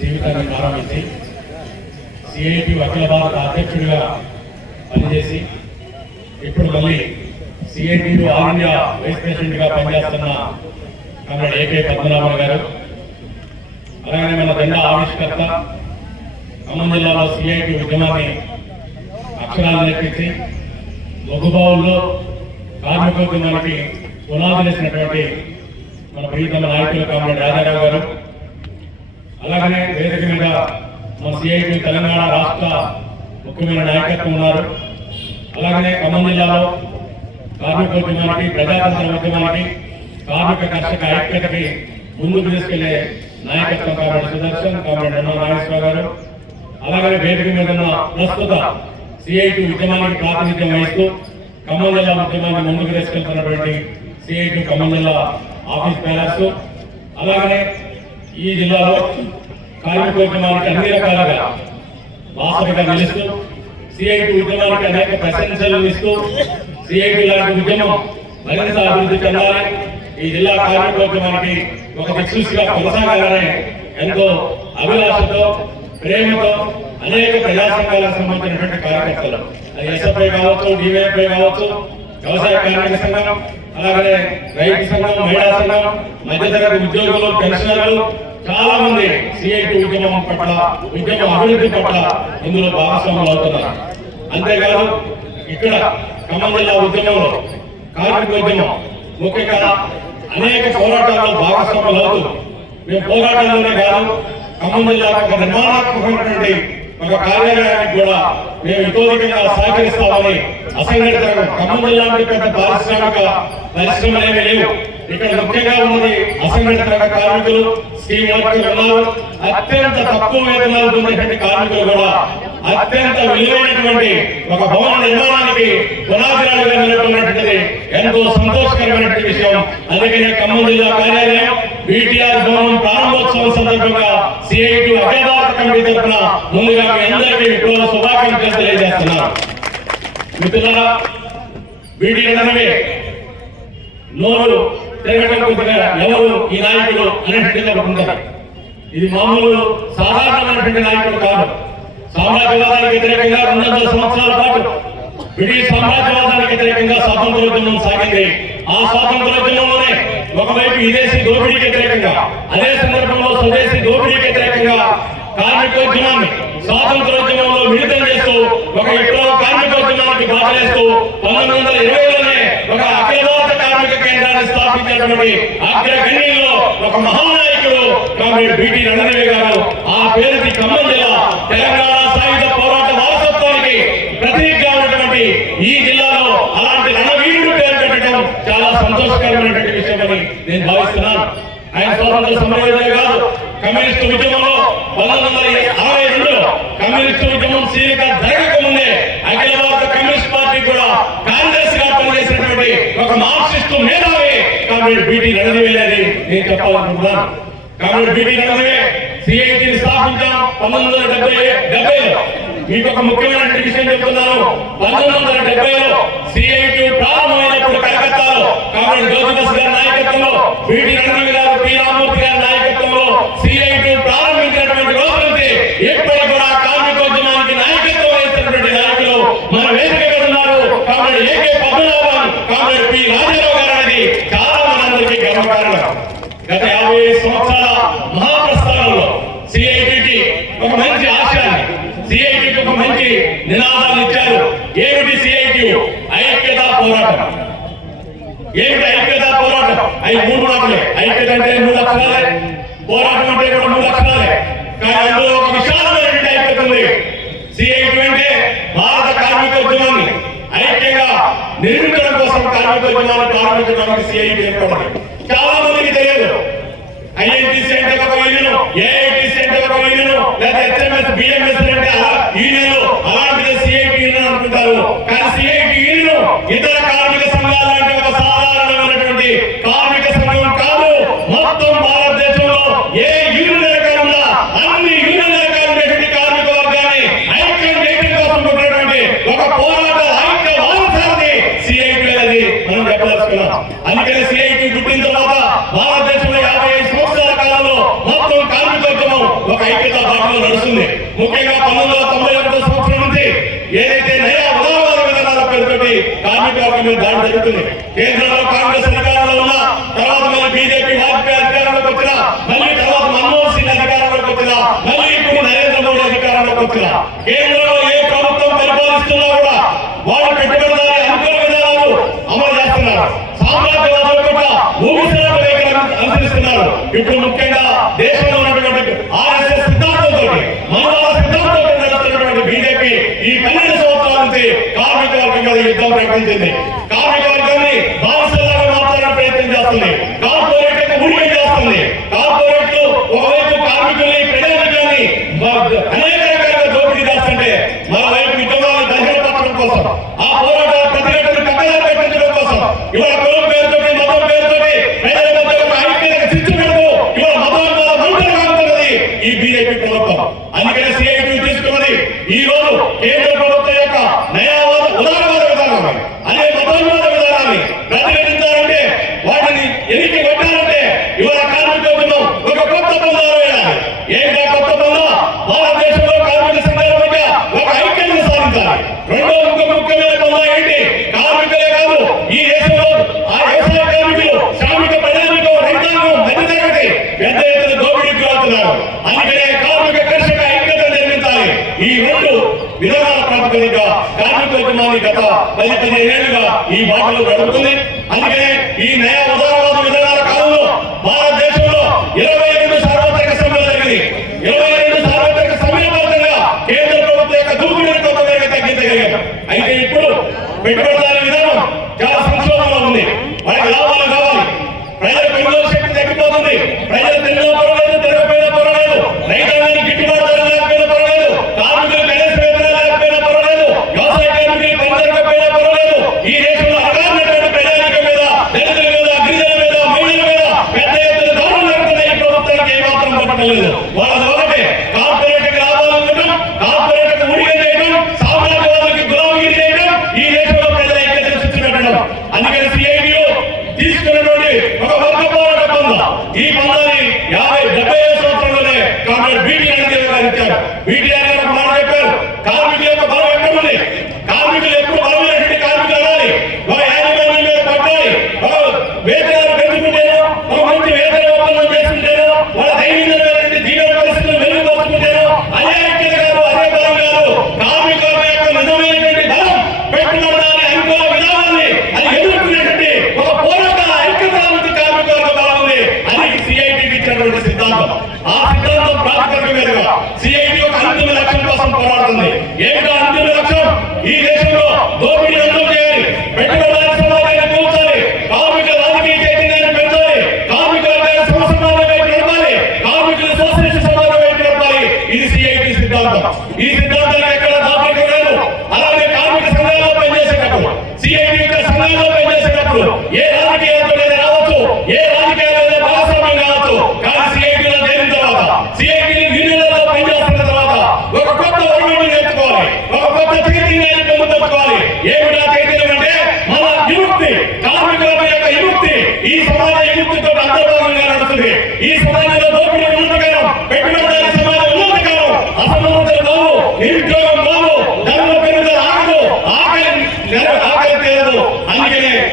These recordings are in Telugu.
జీవితాన్ని ప్రారంభించి సిఐటి అఖిల భారత అధ్యక్షుడిగా పనిచేసి ఇప్పుడు మళ్ళీ సిఐటి ఆల్ ఇండియా వైస్ ప్రెసిడెంట్గా పనిచేస్తున్న కన్నడ ఏకే పద్మనాభన్ గారు. అలాగే మన జెండా ఆవిష్కర్త ఖమ్మం జిల్లాలో సిఐటి ఉద్యమాన్ని అక్షరాలు నేర్పించి లఘుబావుల్లో కార్మికోద్యమానికి పునాది వేసినటువంటి మన ప్రియతమ నాయకులు కామరెడ్డి రాజారావు గారు. అలాగనే వేదిక మీద మన సిఐటి తెలంగాణ రాష్ట్ర ముఖ్యమైన నాయకత్వం ఉన్నారు. అలాగనే ఖమ్మం జిల్లాలో కార్మికోద్యమానికి ప్రజాతంత్ర ఉద్యమానికి కార్మిక కర్షక ఐక్యతకి ముందుకు తీసుకెళ్ళే నాయకత్వం కాబట్టి సుదర్శన్ కాబట్టి రమణ నాగేశ్వర గారు. అలాగనే వేదిక మీద ఉన్న ప్రస్తుత సిఐటి ఉద్యమానికి ప్రాతినిధ్యం వహిస్తూ ఖమ్మం జిల్లా ఉద్యమాన్ని ముందుకు తీసుకెళ్తున్నటువంటి సిఐటి ఖమ్మం జిల్లా ఆఫీస్ ప్యాలెస్. అలాగనే ఈ జిల్లాలో కార్మికోద్యమానికి అన్ని రకాలుగా వాసనగా నిలుస్తూ సిఐటి ఉద్యమానికి అనేక ప్రశంసలు ఇస్తూ సిఐటి లాంటి ఉద్యమం మరింత అభివృద్ధి చెందాలి ఈ జిల్లా కార్మికోద్యమానికి ఒక దిక్సూచిగా కొనసాగాలని ఎంతో అభిలాషతో ప్రేమతో అనేక ప్రజా సంఘాలకు సంబంధించినటువంటి కార్యకర్తలు. అది ఎస్ఎఫ్ఐ కావచ్చు డివైఎఫ్ఐ కావచ్చు వ్యవసాయ కార్మిక సంఘం అలాగే రైతు సంఘం మహిళా సంఘం మధ్యతరగతి ఉద్యోగులు పెన్షనర్లు చాలా మంది సిఐటి ఉద్యమం పట్ల ఉద్యమ అభివృద్ధి పట్ల ఇందులో భాగస్వాములు అవుతున్నారు. అంతేకాదు ఇక్కడ ఖమ్మం జిల్లా ఉద్యమంలో కార్మిక ఉద్యమం ముఖ్యంగా అనేక పోరాటాల్లో భాగస్వాములు అవుతూ మేము పోరాటాల్లోనే కాదు ఖమ్మం జిల్లా ఒక నిర్మాణాత్మకమైనటువంటి ఒక కార్యాలయానికి కూడా మేము ఇతోధికంగా సహకరిస్తామని అసంఘటిత ఖమ్మం జిల్లా పెద్ద పారిశ్రామిక పరిశ్రమలు ఏమీ లేవు. ఇక్కడ ముఖ్యంగా ఉన్నది అసంఘటిత రంగ కార్మికులు స్కీమ్ వర్కర్లు ఉన్నారు. అత్యంత తక్కువ వేతనాలు ఉన్నటువంటి కార్మికులు కూడా అత్యంత విలువైనటువంటి ఒక భవన నిర్మాణానికి పునాదిరాలు నిలబడినటువంటిది ఎంతో సంతోషకరమైనటువంటి విషయం. అందుకనే ఖమ్మం జిల్లా కార్యాలయం బీటీఆర్ భవనం ప్రారంభోత్సవం సందర్భంగా సిఐటి అఖిలభారత కమిటీ తరఫున ముందుగా మీ అందరికీ విప్లవ శుభాకాంక్షలు తెలియజేస్తున్నారు మిత్రులారా బీటీఆర్ అనవే నోరు తిరగటం కొద్దిగా ఎవరు ఈ నాయకులు అనేటువంటిది ఒకటి ఉంటుంది ఇది మామూలు సాధారణమైనటువంటి నాయకుడు కాదు. సామ్రాజ్యవాదానికి వ్యతిరేకంగా రెండు వందల సంవత్సరాల పాటు బ్రిటిష్ సామ్రాజ్యవాదానికి వ్యతిరేకంగా స్వాతంత్రోద్యమం సాగింది. ఆ స్వాతంత్రోద్యమంలోనే ఒకవైపు విదేశీ దోపిడీకి వ్యతిరేకంగా అదే సందర్భంలో స్వదేశీ దోపిడీకి వ్యతిరేకంగా కార్మికోద్యమాన్ని స్వాతంత్రోద్యమంలో మిళితం చేస్తూ ఒక విప్లవ కార్మికోద్యమానికి బాధలేస్తూ పంతొమ్మిది వందల ఇరవైలోనే ఒక అఖిల కార్మిక కేంద్రాన్ని స్థాపించినటువంటి అగ్రగణ్యంలో ఒక మహానాయకుడు కామ్రేడ్ బిటి రణదేవి గారు. ఆ పేరుకి ఖమ్మం జిల్లా తెలంగాణ సాయుధ పోరాట వారసత్వానికి ప్రతీకగా ఉన్నటువంటి ఈ జిల్లాలో అలాంటి రణవీరుడు పేరు పెట్టడం చాలా సంతోషకరమైనటువంటి విషయమని నేను భావిస్తున్నాను. ఆయన స్వాతంత్ర సమయంలో కాదు కమ్యూనిస్ట్ ఉద్యమంలో పంతొమ్మిది వందల అరవై రెండులో కమ్యూనిస్ట్ ఉద్యమం సీలిక జరగక ముందే అఖిల భారత కమ్యూనిస్ట్ పార్టీ కూడా కాంగ్రెస్గా పనిచేసినటువంటి ఒక మార్క్సిస్టు మేధావి. కామ్రేడ్ బిటి రణదివే అని నేను చెప్పాలనుకుంటున్నాను. కామ్రేడ్ బిటి రణదివే సిఐటిని స్థాపించాం. పంతొమ్మిది వందల డెబ్బై డెబ్బైలో. మీకు ఒక ముఖ్యమైన విషయం చెప్తున్నాను. పంతొమ్మిది వందల డెబ్బైలో సిఐటి ప్రారంభమైనప్పుడు కలకత్తాలో కామ్రేడ్ జ్యోతిదాస్ గారి నాయకత్వంలో బిటి రణదివే గారు పి రామూర్తి గారి నాయకత్వంలో సిఐటి ప్రారంభించినటువంటి రోజు నుంచి ఎప్పటికీ కూడా కార్మికోద్యమానికి నాయకత్వం వహిస్తున్నటువంటి నాయకులు మన వేదిక మీద ఉన్నారు comrade AK Padmanabhan comrade P Rajarao గారు అనేది చాలా మనందరికీ గర్వకారణం గత యాభై సంవత్సరాల మహాప్రస్థానంలో సిఐటికి ఒక మంచి ఆశయాన్ని సిఐటికి ఒక మంచి నినాదాన్ని ఇచ్చారు. ఏమిటి సిఐటి ఐక్యత పోరాటం. ఏమిటి ఐక్యత పోరాటం? అవి మూడు మాటలే ఐక్యత అంటే మూడు అక్షరాలే పోరాటం అంటే కూడా మూడు అక్షరాలే కానీ అందులో ఒక విశాలమైనటువంటి ఐక్యత ఉంది. సిఐటి అంటే భారత కార్మిక ఉద్యమాన్ని ఐక్యంగా నిర్మించడం కోసం కార్మిక ఉద్యమాన్ని ప్రారంభించడానికి సిఐటి ఏర్పడింది చాలా మందికి తెలియదు ఐఎన్టీసీ అంటే ఒక యూనియన్ ఏఐటీసీ అంటే ఒక యూనియన్ లేదా హెచ్ఎంఎస్ బిఎంఎస్ అంటే అలా యూనియన్ అలాంటిది సిఐటి యూనియన్ అనుకుంటారు. కానీ సిఐటి యూనియన్ ఇతర కార్మిక సంఘాల లాంటి ఒక సాధారణమైనటువంటి కార్మిక పాలన నడుస్తుంది. ముఖ్యంగా పంతొమ్మిది వందల తొంభై ఒకటో సంవత్సరం నుంచి ఏదైతే నయా ఉదాహరణ విధానాల పేరుతోటి కార్మిక వర్గం మీద దాడి జరుగుతుంది. కేంద్రంలో కాంగ్రెస్ అధికారంలో ఉన్న తర్వాత మళ్ళీ బీజేపీ వాజ్పేయి అధికారంలోకి వచ్చిన మళ్ళీ తర్వాత మన్మోహన్ సింగ్ అధికారంలోకి వచ్చిన మళ్ళీ ఇప్పుడు నరేంద్ర మోడీ అధికారంలోకి వచ్చిన కేంద్రంలో ఏ ప్రభుత్వం పరిపాలిస్తున్నా కూడా వాళ్ళు పెట్టుబడిదారి అనుకూల విధానాలు అమలు చేస్తున్నారు. సామ్రాజ్యవాదుల పట్ల భూమిస్తున్నారు ఇప్పుడు ముఖ్యంగా దేశంలో ఉన్నటువంటి ఆర్ఎస్ఎస్ ಶಕ್ತಿ ಕಾರ್ಮಿಕ ವರ್ಗಗಳ ಯುದ್ಧ ಪ್ರಕಟಿಸಿದೆ ಕಾರ್ಮಿಕ ವರ್ಗಾన్ని బానిసలాగా మార్చాలని ప్రయత్నం చేస్తుంది. కార్పొరేట్ ఊడిగం చేస్తుంది కార్పొరేట్ ఒకవైపు కార్మికుల్ని ప్రజానికాన్ని అనేక కార్యక్రమాన్ని గత పది పదిహేను ఈ మాటలు గడుపుతుంది. అందుకనే ఈ నయా ఉదాహరణ বলা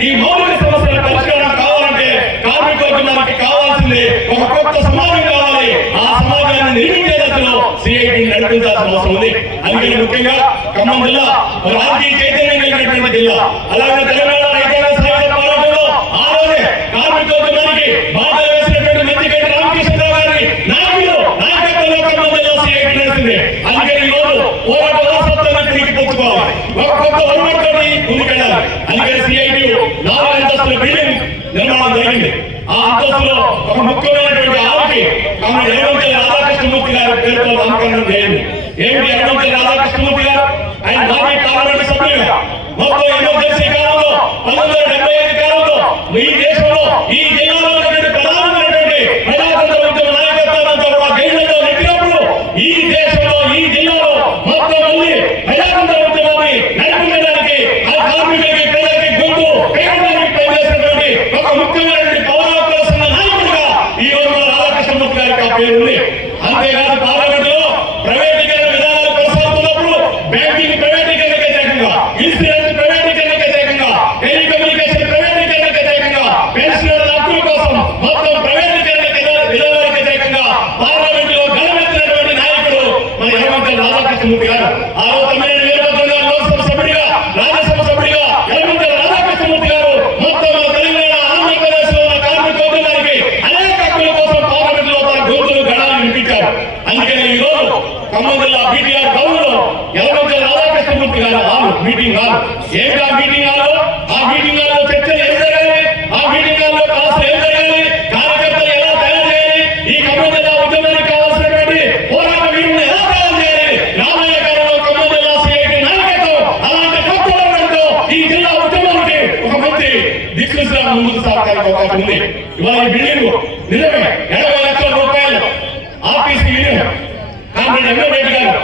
ఈ మౌలిక సమస్యల పరిష్కారం కావాలంటే కార్మిక వర్గానికి కావాల్సింది ఒక కొత్త సమాజం కావాలి. ఆ సమాజాన్ని నిర్మించే దశలో సిఐటి నడిపించాల్సిన అవసరం ఉంది. అందుకని ముఖ్యంగా ఖమ్మం జిల్లా రాజకీయ చైతన్యం కలిగినటువంటి జిల్లా అలాగే తెలంగాణ రైతాంగ సాయుధ పోరాటంలో ఆ రోజే కార్మిక వర్గానికి బాధ వేసినటువంటి మంత్రిగడ్డ సిఐటి నడిచింది. అందుకని ఈ రోజు పోరాట ప్రభుత్వం ఉన్నటువంటి భూమికైనా అందుకని సిఐటి నాలుగు అంతస్తుల బిల్డింగ్ నిర్మాణం జరిగింది. ఆ అంతస్తులో ఒక ముఖ్యమైనటువంటి ఆమెకి ఆమె యడవంచల రాధాకృష్ణమూర్తి గారి పేరుతో నామకరణం చేయండి ఈ దేశంలో ఈ జిల్లాలో ప్రధానమైనటువంటి ఒక ముఖ్యమైనటువంటి పౌరాత్మ సంఘ నాయకుడిగా ఈ రోజు రాధాకృష్ణమూర్తి గారికి ఆ పేరు ఉంది. అంతేకాదు పార్లమెంట్లో ప్రైవేటీకరణ విధానాలు కొనసాగుతున్నప్పుడు బ్యాంకింగ్ ప్రైవేటీకరణకు వ్యతిరేకంగా ఇన్సూరెన్స్ ప్రైవేటీకరణకు వ్యతిరేకంగా టెలికమ్యూనికేషన్ ప్రైవేటీకరణకు వ్యతిరేకంగా పెన్షనర్ల హక్కుల కోసం మొత్తం ప్రైవేటీకరణ విధానాలకు వ్యతిరేకంగా పార్లమెంట్లో గడమెత్తినటువంటి నాయకుడు మన హేమంత్ రాధాకృష్ణమూర్తి గారు. ఆ రోజు బీటీఆర్ భవన్లో రాధాకృష్ణమూర్తి గారు ఆరు మీటింగ్ హాల్. ఏమిటి ఆ మీటింగ్ హాల్? ఆ మీటింగ్ హాల్ చర్చలు ఏం జరగాలి? ఆ మీటింగ్ హాల్లో క్లాసులు ఏం జరగాలి? కార్యకర్తలు ఎలా తయారు చేయాలి? ఈ ఖమ్మం జిల్లా ఉద్యమానికి కావాల్సినటువంటి పోరాట వీరులను ఎలా తయారు చేయాలి? రాబోయే కాలంలో ఖమ్మం జిల్లా సిఐటి నాయకత్వం అలాంటి కట్టుబడంతో ఈ జిల్లా ఉద్యమానికి ఒక మంచి దిక్సూచిగా ముందుకు సాగడానికి అవకాశం ఉంది. ఇవాళ ఈ బిల్డింగ్ నిజమే. ఎనభై లక్షల రూపాయలు RTC union. Comrade MM Reddy గారు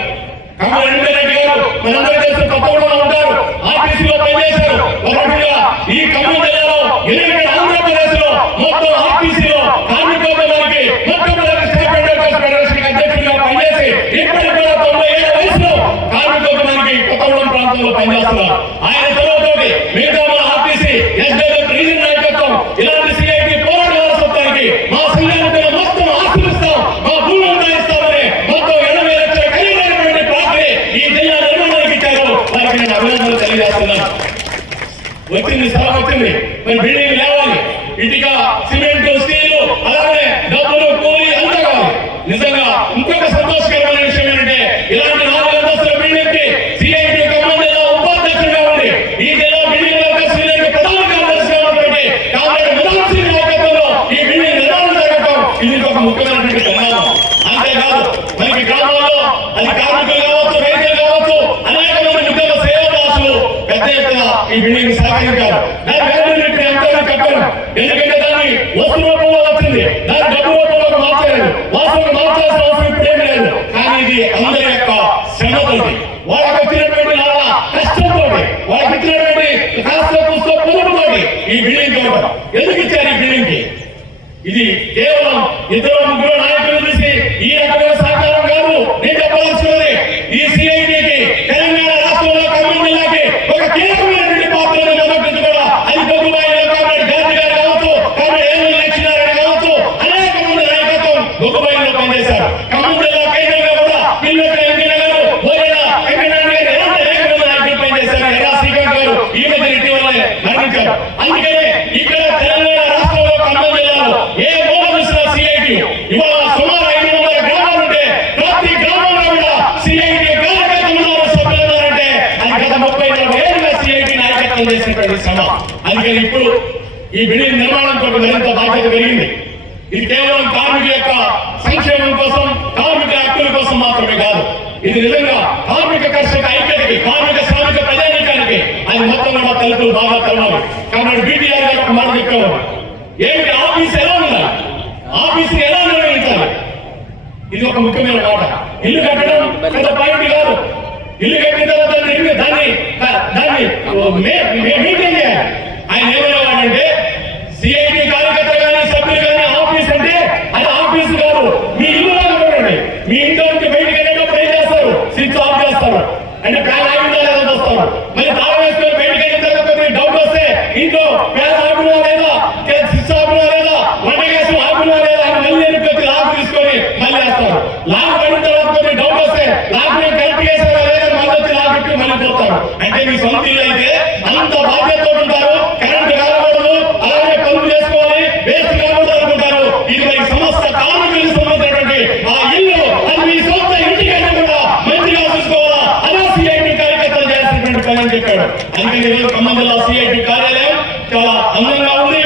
కామ్రేడ్ ఎంఎం రెడ్డి గారు మనందరూ తెలిసిన కొత్తగూడలో ఉంటారు ఆర్టీసీలో పనిచేశారు ఒక రకంగా ఈ ఖమ్మం జిల్లాలో ఎన్నికల ఆంధ్రప్రదేశ్లో మొత్తం ఆర్టీసీలో కార్మికోద్యమానికి మొట్టమొదటి స్టేట్ వర్కర్స్ ఫెడరేషన్ అధ్యక్షుడిగా పనిచేసి ఇప్పటికి కూడా తొంభై ఏళ్ళ వయసులో కార్మికోద్యమానికి కొత్తగూడెం ప్రాంతంలో పనిచేస్తున్నారు ఆయన చదువుతోటి మిగతా మన ఆర్టీసీ ఎస్డబ్ల్యూ రీజన్ నాయకత్వం ఇలాంటి సిఐటి పోరాట వారసత్వానికి మా సంఘానికి మొత్తం ఆశ్రయిస్తాం మా భూములను ఇస్తామని మొత్తం ఎనభై లక్షల ఖరీదైనటువంటి పార్టీ ఈ జిల్లా నిర్మాణానికి ఇచ్చారు వారికి నేను అభినందనలు తెలియజేస్తున్నాను వచ్చింది స్థలం వచ్చింది మరి లేవాలి? ఇటుక సిమెంట్ స్టీల్ అలాగే డబ్బులు కూలి అంతా కావాలి నిజంగా ఇంకొక సంతోషకరమైన విషయం ఏంటంటే ఇలాంటి నాలుగు అంతస్తుల బిల్డింగ్కి సిఐటి ఖమ్మం జిల్లా ఉపాధ్యక్షుడిగా ఉంది ఈ జిల్లా బిల్డింగ్ వర్కర్స్ యూనియన్ ప్రధాన కార్యదర్శిగా ఉన్నటువంటి కామ్రేడ్ ముదాం సింగ్ నాయకత్వంలో ఈ బిల్డింగ్ నిర్మాణం జరగడం ఇది ఒక ముఖ్యమైనటువంటి పరిణామం అంతేకాదు మనకి గ్రామాల్లో అది కార్మికులు కావచ్చు రైతులు కావచ్చు అనేక మంది ఉద్యోగ సేవదాసులు పెద్ద ఎత్తున ఈ బిల్డింగ్ సహకరించారు దాని వాల్యూ ఇప్పుడు ఎంతో చెప్పాను ఎందుకంటే దాన్ని వస్తు రూపంలో వచ్చింది దాని డబ్బు రూపంలో మార్చలేదు వాస్తవం మార్చాల్సిన అవసరం ఇప్పుడు లేదు కానీ ఇది అందరి యొక్క శ్రమతోటి వాళ్ళకి వచ్చినటువంటి వాళ్ళ కష్టంతో వాళ్ళకి వచ్చినటువంటి కాస్త పుస్తకం పొదుపుతోటి ఈ బిల్డింగ్ ఇవ్వడం ఎందుకు ఇచ్చారు ఈ బిల్డింగ్కి ఇది కేవలం ఇద్దరు ముగ్గురు నాయకులు చూసి ఈ రకమైన సహకారం కాదు. నేను చెప్పాల్సినది ఈ సిఐటికి తెలంగాణ రాష్ట్రంలో ఖమ్మం జిల్లాకి ఒక కీలకమైన పాత్రను మొదటి కూడా అది బొగ్గుబాయిలో కామ్రేడ్ గాంధీ గారు కావచ్చు కామ్రేడ్ ఏలూరు లక్ష్మీనారాయణ కావచ్చు అనేక మంది నాయకత్వం బొగ్గుబాయిలో పనిచేశారు ఖమ్మం జిల్లా కేంద్రంగా కూడా పిల్లల వెంకయ్య గారు బోయల పనిచేశారు ఎర్రా శ్రీకాంత్ గారు ఈ మధ్య ఇటీవలే మరణించారు. అందుకనే ఇక్కడ తెలంగాణ రాష్ట్రంలో ఖమ్మం జిల్లాలో ఏ మూల చూసినా సిఐటి ఇవాళ సుమారు ఐదు వందల గ్రామాలు ఉంటే ప్రతి గ్రామంలో కూడా సిఐటి కార్యకర్తలు అది గత ముప్పై నలభై ఏళ్ళుగా సిఐటి నాయకత్వం చేసినటువంటి అందుకని ఇప్పుడు ఈ బిల్డింగ్ నిర్మాణంతో మరింత బాధ్యత పెరిగింది ఇది కేవలం కార్మికుల యొక్క సంక్షేమం కోసం కార్మికుల హక్కుల కోసం మాత్రమే కాదు ఇది నిజంగా కార్మిక కర్షక ఐక్యతకి కార్మిక శ్రామిక ప్రజానీకానికి అది మొత్తం కూడా తలుపులు బాగా తెరవాలి కాబట్టి బీటీఆర్ గారు మాట చెప్పారు ఏమిటి? ఆఫీస్ ఎలా ఉండాలి? ఆఫీస్ ఎలా నిర్వహించాలి? ఇది ఒక ముఖ్యమైన మాట ఇల్లు కట్టడం పెద్ద పాయింట్ కాదు. ఇల్లు కట్టిన తర్వాత దాన్ని దాన్ని దాన్ని మే- మే- మెయింటైన్ చేయాలి. ఆయన ఏమనేవాడంటే సిఐటి కార్యకర్త కానీ సభ్యులు కానీ ఆఫీస్ అంటే అది ఆఫీస్ కాదు మీ ఇల్లు లాగా చూడండి మీ ఇంట్లో నుంచి బయటికి వెళ్ళేటప్పుడు ఏం చేస్తారు స్విచ్ ఆఫ్ చేస్తారు అంటే ఫ్యాన్ ఆగిందా లేదా చూస్తారు మరి తాళం వేసుకొని బయటికి వెళ్ళిన తర్వాత మీకు డౌట్ వస్తే ఇంట్లో ఫ్యాన్ ఆపినా లేదా స్విచ్ ఆపినా లేదా వంట గ్యాస్ ఆపినా లేదా అని మళ్ళీ వెనక్కి వచ్చి లాక్ తీసుకొని మళ్ళీ వేస్తారు లాక్ పడిన తర్వాత కొద్దిగా డౌట్ వస్తే లాక్ నేను కరెక్ట్ చేశారా లేదా మళ్ళీ వచ్చి లాక్ పోతారు అంటే మీ సొంత ఇల్లు అయితే అంత బాధ్యతతో ఉంటారు. కరెంట్ కాలకూడదు అలాగే పనులు చేసుకోవాలి. వేస్ట్ కాకూడదు అనుకుంటారు. ఇది మరి సమస్త కార్మికులకు సంబంధించినటువంటి ఆ ఇల్లు. అది మీ సొంత ఇంటికైనా కూడా మంచిగా చూసుకోవాలా? అదే సిఐటి కార్యకర్తలు చేసినటువంటి పని అని చెప్పాడు. అందుకని ఈరోజు ఖమ్మం జిల్లా సిఐటి కార్యాలయం చాలా అందంగా ఉంది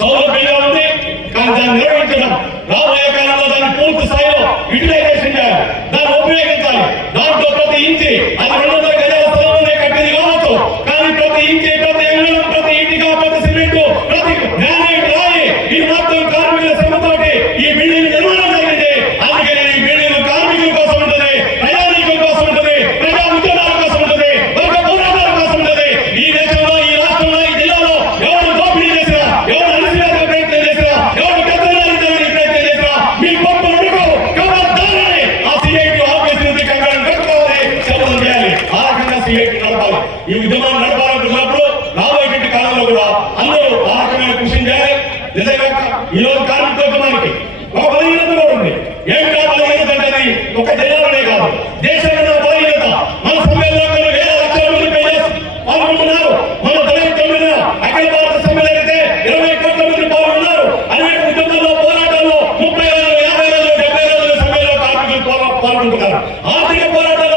సౌలభ్యంగా ఉంది. కానీ దాన్ని నిర్వహించడం రాబోయే కాలంలో దాన్ని పూర్తి స్థాయిలో యూటిలైజేషన్ చేయాలి. దాన్ని ఉపయోగించాలి. దాంట్లో ప్రతి ఇంచి అది రెండు వందల ఈ ఉద్యమాన్ని నడపాలనుకున్నప్పుడు రాబోయేటువంటి కాలంలో కూడా అందరూ ఆ రకమైన కృషి చేయాలి. నిజంగా కార్మికోద్యమానికి ఒక బలహీనత కూడా ఉంది. ఏమిటా బలహీనత అంటే ఒక జిల్లాలోనే కాదు. దేశంలో బలహీనత. మన సమ్మేళనాలు వేల లక్షల మంది పాల్గొంటున్నారు. మన దళిత తొమ్మిది అఖిల భారత సమ్మేళనం అయితే ఇరవై కోట్ల మంది పాల్గొన్నారు. అనేక ఉద్యమంలో పోరాటంలో ముప్పై రోజులు యాభై రోజులు డెబ్బై రోజులు సమ్మెలో కార్మికులు పాల్గొంటున్నారు. ఆర్థిక పోరాటం